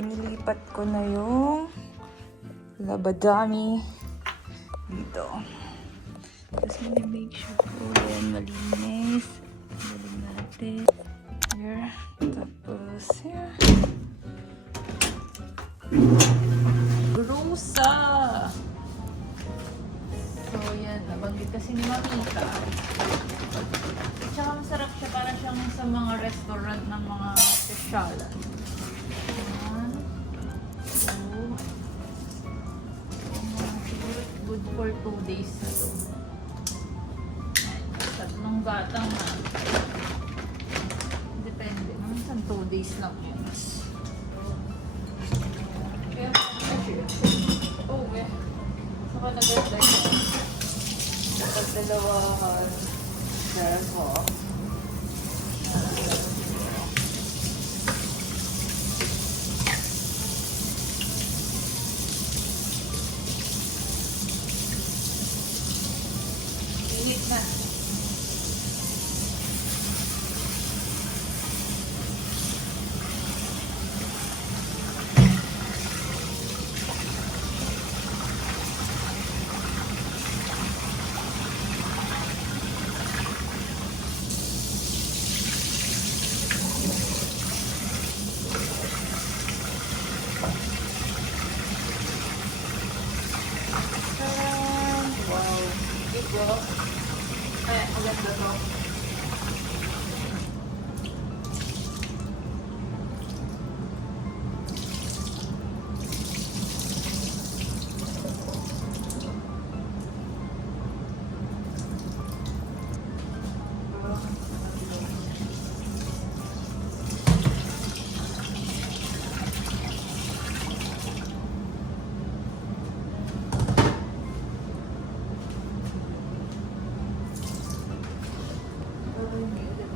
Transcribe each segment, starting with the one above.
inilipat ko na yung labadami dito. Tapos make sure ko yan malinis. Galing natin. Here. Tapos here. Grusa! So yan, nabanggit kasi ni Mamita. Tsaka masarap siya, para siyang sa mga restaurant ng mga specialan. Ayan. So, good for 2 days na to. Tatlong batang na. Depende. Minsan 2 days lang yun. Kaya, oh, eh. Saka nag-like ko. Kapag dalawa share ko. Init na. Wow. Ito. Ay, maganda to.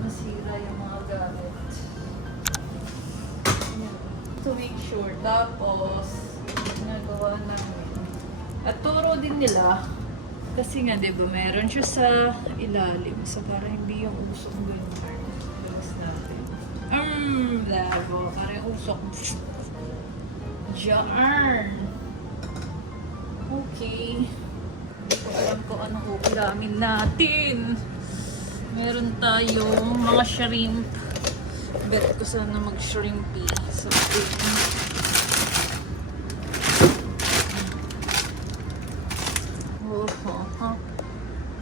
Masira yung mga gamit. To make sure. Tapos, ginagawa namin. At turo din nila. Kasi nga, diba, meron siya sa ilalim. So, para hindi yung usok ganyan. Tapos natin. Labo. Para yung usok. Yarn! Okay. Hindi ko alam kung anong ukiramin natin. Meron tayong mga shrimp. Bet ko sana mag-shrimpy. So,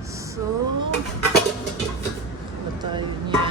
so, ano tayo niya?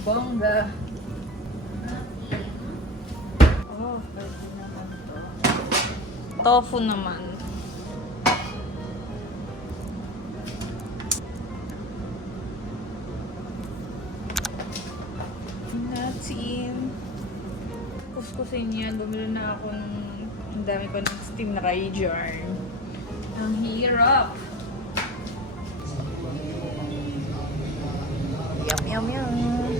Bongga. Oh, pwede naman to. Tofu naman. Natin. Kuskusin yan. Bumili na ako ng ang dami pa ng steam na jarn. Ang hirap. Yum, yum, yum.